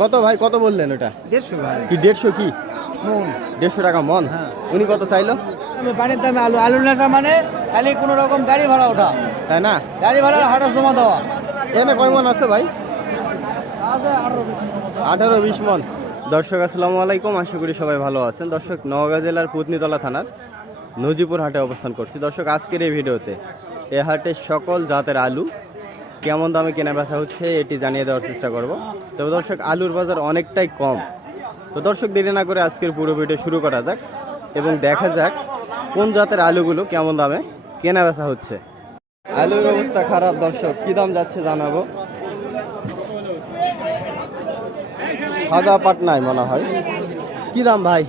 কত ভাই, কত বললেন ওটা? 150 ভাই। কি 150 কি মন 150 টাকা মন? হ্যাঁ। উনি কত চাইলো? আমি পানির দামে আলু আলু নেশা মানে খালি কোনো রকম গাড়ি ভাড়া ওঠা, তাই না? গাড়ি ভাড়া হাটা জমা দেওয়া। এখানে কয় মন আছে ভাই? 18-20 মন। দর্শক আসসালামু আলাইকুম, আশা করি সবাই ভালো আছেন। দর্শক, নওগাঁ জেলার পুতনিতলা থানার নজিপুর হাটে অবস্থান করছি। দর্শক, আজকের এই ভিডিওতে এ হাটে সকল জাতের আলু কেমন দামে কেনা বেচা হচ্ছে এটি জানিয়ে দেওয়ার চেষ্টা করব। তবে দর্শক, আলুর বাজার অনেকটাই কম। তো দর্শক, দেরি না করে আজকের পুরো ভিডিও শুরু করা যাক এবং দেখা যাক কোন জাতের আলুগুলো কেমন দামে কেনা বেচা হচ্ছে। আলুর অবস্থা খারাপ দর্শক, কি দাম যাচ্ছে জানাবো। সাদা পাটনায় মনে হয়। কি দাম ভাই?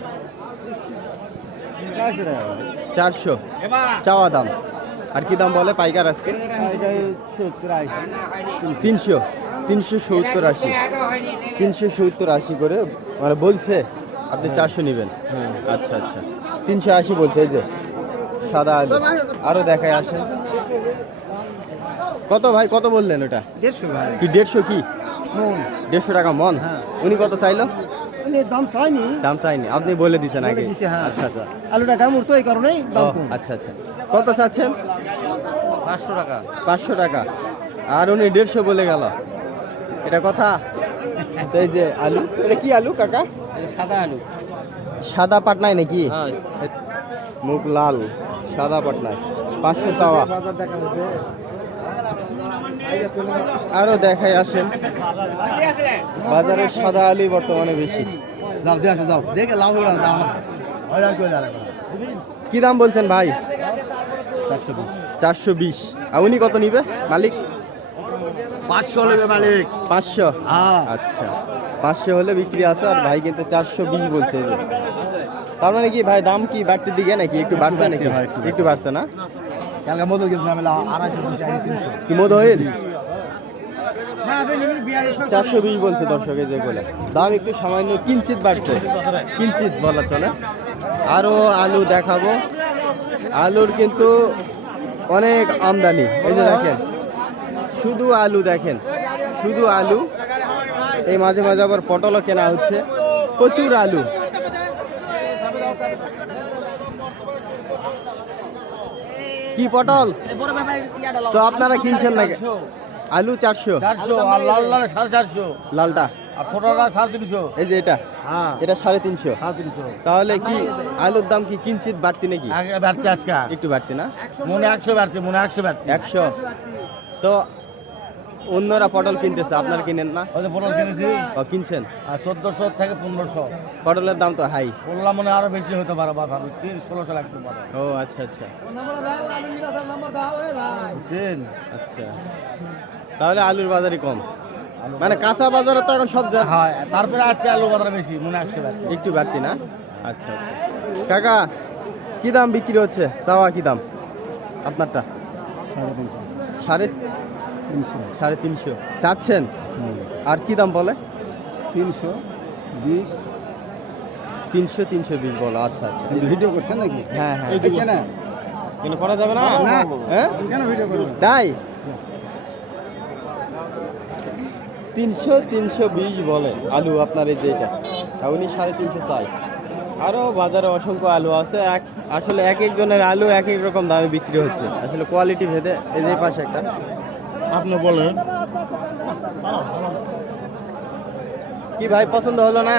400 চাওয়া দাম। আর কি দাম বলে পাইকার আজকে? 300 370-80 370-80 করে মানে বলছে। আপনি 400 নেবেন? আচ্ছা আচ্ছা, 380 বলছে। এই যে সাদা আলু আরো দেখায় আসেন। কত ভাই, কত বললেন ওটা? 150 ভাই। কি 150 কি মন 150 টাকা মন? উনি কত চাইলো? উনি দাম চাইনি, দাম চাইনি, আপনি বলে দিচ্ছেন আগে। দিছে, হ্যাঁ। আচ্ছা আচ্ছা। আলুটা কামড় তো এই কারণেই দাম কম। আচ্ছা আচ্ছা, কত চাচ্ছেন? 500 টাকা। 500 টাকা। আর উনি 150 বলে গেল, এটা কথা? তো এই যে আলু, এটা কি আলু কাকা? সাদা আলু। সাদা পাটনায় নাকি? হ্যাঁ। মুখ লাল, সাদা পাটনায় 500 চাওয়া। আরো দেখাই আসেন। বাজারে সাদা আলু বর্তমানে বেশি। যাও দেখো, যাও দেখে লাভ হবে না দাম। কি দাম বলছেন ভাই? 420। 420। আর উনি কত নিবে মালিক? 500 নেবে মালিক। 500? হ্যাঁ। আচ্ছা, 500 হলে বিক্রি আছে। আর ভাই কিন্তু 420 বলছে। এই যে, তার মানে কি ভাই দাম কি বাড়তির দিকে নাকি একটু বাড়ছে নাকি? একটু বাড়ছে না? কালকে মধু কিন্তু আমি 250 কি মধু হইল? 420 বলছে দর্শক। এই যে বলে দাম একটু সামান্য কিঞ্চিত বাড়ছে, কিঞ্চিত বলা চলে। আরো আলু দেখাবো। আলুর কিন্তু অনেক আমদানি। এই যে দেখেন, শুধু আলু দেখেন, শুধু আলু। এই মাঝে মাঝে আবার পটলও কেনা হচ্ছে, প্রচুর আলু। কি পটল তো আপনারা কিনছেন নাকি? আলু 400? আর লাল লাল 450, লালটা আর ছোটটা 350। এই যে এটা, হ্যাঁ, এটা 350। 350। তাহলে কি আলুর দাম কি কিঞ্চিত বাড়তি নাকি? আগে বাড়তে আজকে একটু বাড়তি না? মনে 100 বাড়তে, মনে 100 বাড়তে। 100। তো অন্যরা পটল কিনতেছে, আপনারা কিনেন না? ওই যে পটল কিনেছি, ও কিনছেন? আর 1400 থেকে 1500। পটলের দাম তো হাই। বললাম মনে আরো বেশি হতে পারে, বাধা বুঝছেন, 1600 লাগতে পারে। ও আচ্ছা আচ্ছা বুঝছেন? আচ্ছা। তাহলে আলুর বাজারই কম, মানে কাঁচা বাজারে তো এখন সব হ্যাঁ, তারপরে আজকে আলু বাজার বেশি, মনে 100 বাড়তে। একটু বাড়তি না? আচ্ছা আচ্ছা। কাকা, কি দাম বিক্রি হচ্ছে? চাওয়া কি দাম আপনারটা? 350। 350 চাচ্ছেন? আর কি দাম বলে? 320। 320 বলো। আচ্ছা আচ্ছা। ভিডিও করছেন নাকি? হ্যাঁ হ্যাঁ, দেখছেন না? কেন করা যাবে না? না। হ্যাঁ, কেন ভিডিও করবেন? তাই 320 বলে আলু আপনার। এই যে এটা, আর উনি 350 চাই। আরও বাজারে অসংখ্য আলু আছে। আসলে এক একজনের আলু এক এক রকম দামে বিক্রি হচ্ছে, আসলে কোয়ালিটি ভেদে। এই যে পাশে একটা, আপনি বলেন। কি ভাই পছন্দ হলো না?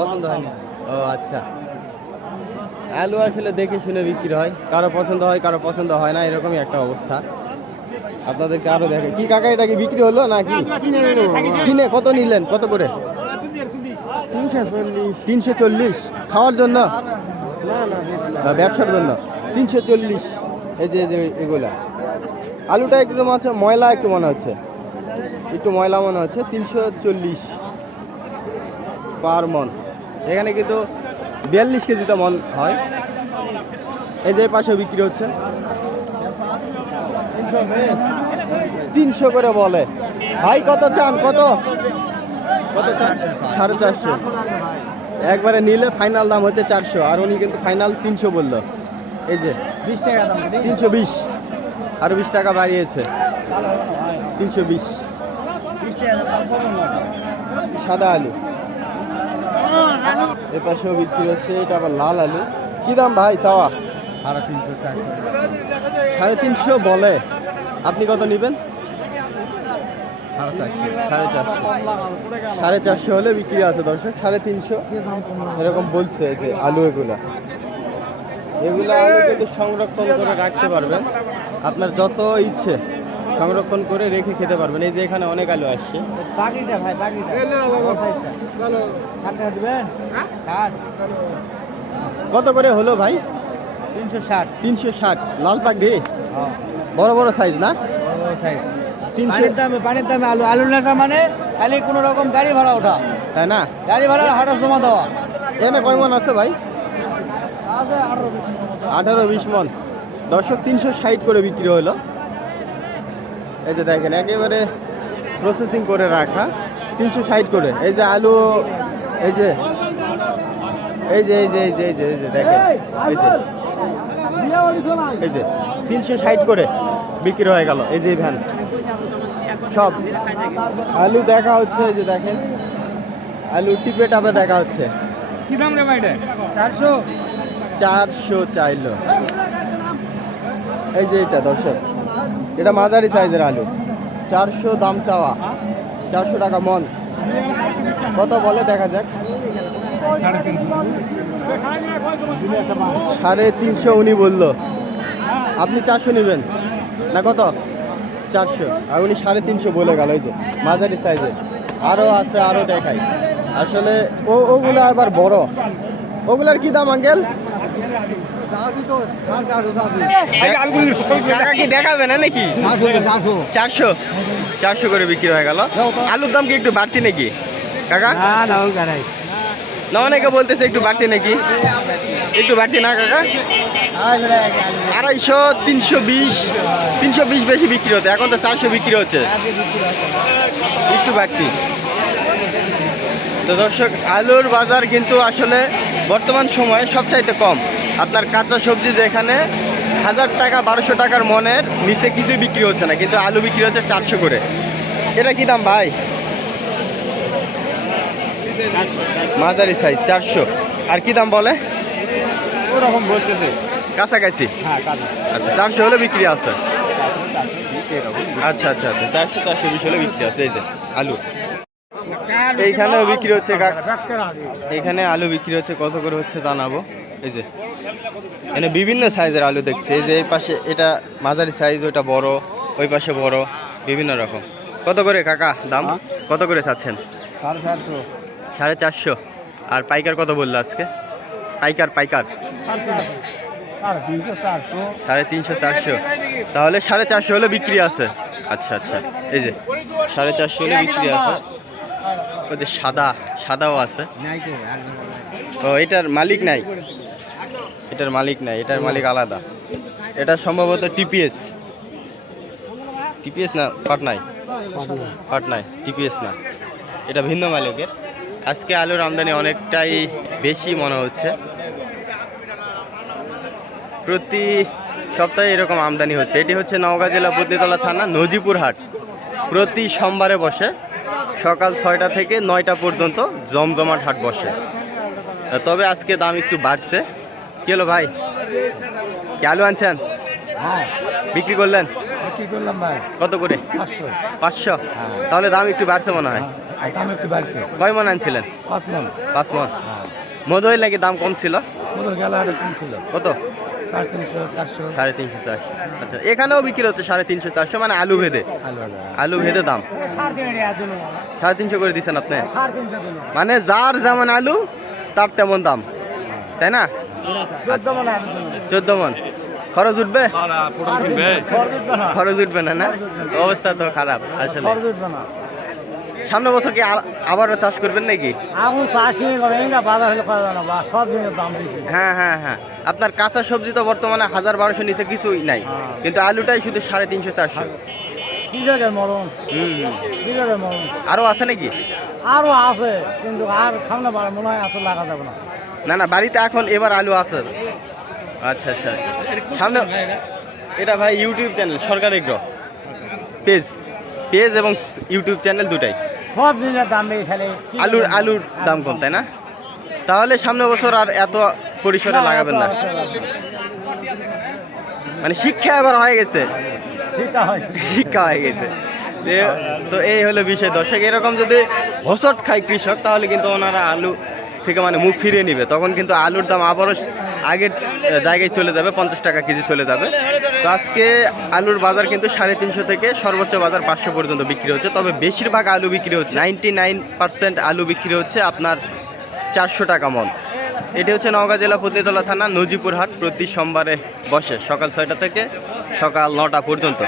পছন্দ হয়নি? ও আচ্ছা। আলু আসলে দেখে শুনে বিক্রি হয়, কারো পছন্দ হয় কারো পছন্দ হয় না, এরকমই একটা অবস্থা। আপনাদেরকে আরো দেখে কি কাকা, এটা কি বিক্রি হলো নাকি? কিনে কত নিলেন, কত করে? 340। খাওয়ার জন্য না ব্যবসার জন্য? 340। এই যে এগুলা আলুটা একটু ময়লা, একটু মনে হচ্ছে একটু ময়লা মনে হচ্ছে। 340 পার মন। এখানে কিন্তু 42 কেজিতে মন হয়। এই যে পাশে বিক্রি হচ্ছে 300 করে বলে। ভাই কত চান? কত কত চান? 450। একবারে নিলে ফাইনাল দাম হচ্ছে 400, আর উনি কিন্তু ফাইনাল 300 বললো। এই যে 20 টাকা দাম। 320, আরো 20 টাকা বাড়িয়েছে। 320। 20 টাকা দাম কম না। সাদা আলু, এ পাশেও বিক্রি হচ্ছে। এটা আবার লাল আলু। কি দাম ভাই চাওয়া? 350 বলে। আপনি কত নেবেন? 450 হলে বিক্রি আছে দর্শক। 350 এরকম বলছে। এই যে আলু, এগুলা আলু কিন্তু সংরক্ষণ করে রাখতে পারবেন। আপনার যত ইচ্ছে সংরক্ষণ করে রেখে খেতে পারবেন। এই যে এখানে অনেক আলু আসছে। বাকিটা ভাই, বাকিটা দিবেন। কত করে হলো ভাই? 360। 360 লাল পাগড়ি, বড় বড় সাইজ না? 300 পানির দামে আলু, আলুর নেশা মানে খালি কোনো রকম গাড়ি ভাড়া ওঠা, তাই না? গাড়ি ভাড়া হাটা জমা দেওয়া। এখানে কয় মন আছে ভাই? 18-20 মন দর্শক। 360 করে বিক্রি হলো। এই যে দেখেন একেবারে প্রসেসিং করে রাখা, 360 করে। এই যে আলু, এই যে এই যে এই যে এই যে এই যে এই যে দেখেন, এই যে 360 করে বিক্রি হয়ে গেল। এই যে ভ্যান সব আলু দেখা হচ্ছে। এই যে দেখেন আলু টিপে টাপে দেখা হচ্ছে। কি দাম রে ভাই? 400। 400 চাইলো। এই যে এটা দর্শক, এটা মাঝারি সাইজের আলু। 400 দাম চাওয়া, 400 টাকা মন। কত বলে দেখা যাক। 350 উনি বললো। আপনি 400 নেবেন না? কত? 400। আর উনি 350 বলে গেল। এই যে মাঝারি সাইজের আরও আছে, আরও দেখাই। আসলে ওগুলো আবার বড়। ওগুলার কি দাম আঙ্কেল? কাকা কি দেখাবে না নাকি? 400 করে বিক্রি হয়ে গেল। আলুর দাম কি একটু বাড়তি নাকি কাকা? না, অনেকে বলতেছে একটু বাড়তি নাকি? একটু বাড়তি না কাকা? 250, 320 বেশি বিক্রি হতো। এখন তো 400 বিক্রি হচ্ছে, একটু বাড়তি। তো দর্শক আলুর বাজার কিন্তু আসলে বর্তমান সময়ে সবচাইতে কম। আপনার কাঁচা সবজি যেখানে 1000 টাকা 1200 টাকার মনের নিচে কিছুই বিক্রি হচ্ছে না, কিন্তু আলু বিক্রি হচ্ছে 400 করে। এটা কি দাম ভাই? মাঝারি সাইজ 400। আর কি দাম বলে? ওরকম বলতেছে কাছাকাছি। আচ্ছা 400 হলে বিক্রি আছে। আচ্ছা আচ্ছা আচ্ছা 420 হলে বিক্রি আছে। এই যে আলু এইখানেও বিক্রি হচ্ছে। এখানে আলু বিক্রি হচ্ছে। কত করে হচ্ছে জানাবো। এই যে এখানে বিভিন্ন সাইজের আলু দেখছি। এই যে এই পাশে এটা মাঝারি সাইজ, ওইটা বড়, ওই পাশে বড়, বিভিন্ন রকম। কত করে কাকা দাম? কত করে চাচ্ছেন? 450। আর পাইকার কত বললো আজকে? পাইকার 350 400। তাহলে 450 হলে বিক্রি আছে। আচ্ছা আচ্ছা এই যে 450 হলে বিক্রি আছে। ওই যে সাদাও আছে। ও এটার মালিক নাই, এটার মালিক আলাদা। এটা সম্ভবত টিপিএস না পাটনাই টিপিএস না, এটা ভিন্ন মালিকের। আজকে আলুর আমদানি অনেকটাই বেশি মনে হচ্ছে। প্রতি সপ্তাহে এরকম আমদানি হচ্ছে। এটি হচ্ছে নওগাঁ জেলা বুদ্ধিতলা থানা নজিপুর হাট। প্রতি সোমবারে বসে সকাল 6টা থেকে 9টা পর্যন্ত জমজমাট হাট বসে। তবে আজকে দাম একটু বাড়ছে। কি হলো ভাই, কি আলু আনছেন? বিক্রি করলেন? ভাই। কত করে? 500। তাহলে দাম একটু বাড়ছে মনে হয়। দাম একটু বাড়ছে। কয় মন আনছিলেন? 5 মণ। 5 মন। মধুই নাকি দাম কম ছিল? কত? 350 400। আচ্ছা এখানেও বিক্রি হচ্ছে 350 400, মানে আলু ভেদে দাম। 350 করে দিচ্ছেন আপনি? মানে যার যেমন আলু তার তেমন দাম, তাই না? 14 মন। খরচ উঠবে? খরচ উঠবে না। না অবস্থা তো খারাপ আসলে। সামনে বছর কি আবারও চাষ করবেন নাকি? হ্যাঁ আপনার কাঁচা সবজি তো বর্তমানে 1000-1200 নিচে কিছুই নাই, কিন্তু আলুটাই শুধু 350 400। আরো আছে নাকি? আরো আছে, কিন্তু আর সামনে মনে হয় এত লাগা যাবে না। না বাড়িতে এখন এবার আলু আছে। আচ্ছা সামনে এটা ভাই ইউটিউব চ্যানেল সরকার এগ্রো পেজ এবং ইউটিউব চ্যানেল দুটাই। সব জিনিসের দাম বেশি খালি আলুর দাম কম, তাই না? তাহলে সামনে বছর আর এত পরিসরে লাগাবেন না, মানে শিক্ষা এবার হয়ে গেছে, শিক্ষা হয়ে গেছে। তো এই হলো বিষয় দর্শক। এরকম যদি হোসট খায় কৃষক তাহলে কিন্তু ওনারা আলু থেকে মানে মুখ ফিরিয়ে নিবে, তখন কিন্তু আলুর দাম আবারও আগের জায়গায় চলে যাবে, 50 টাকা কেজি চলে যাবে। তো আজকে আলুর বাজার কিন্তু 350 থেকে সর্বোচ্চ বাজার 500 পর্যন্ত বিক্রি হচ্ছে। তবে বেশিরভাগ আলু বিক্রি হচ্ছে 99% আলু বিক্রি হচ্ছে আপনার 400 টাকা মন। এটি হচ্ছে নওগাঁ জেলা পত্নীতলা থানা নজিপুর হাট, প্রতি সোমবারে বসে সকাল 6টা থেকে সকাল 9টা পর্যন্ত।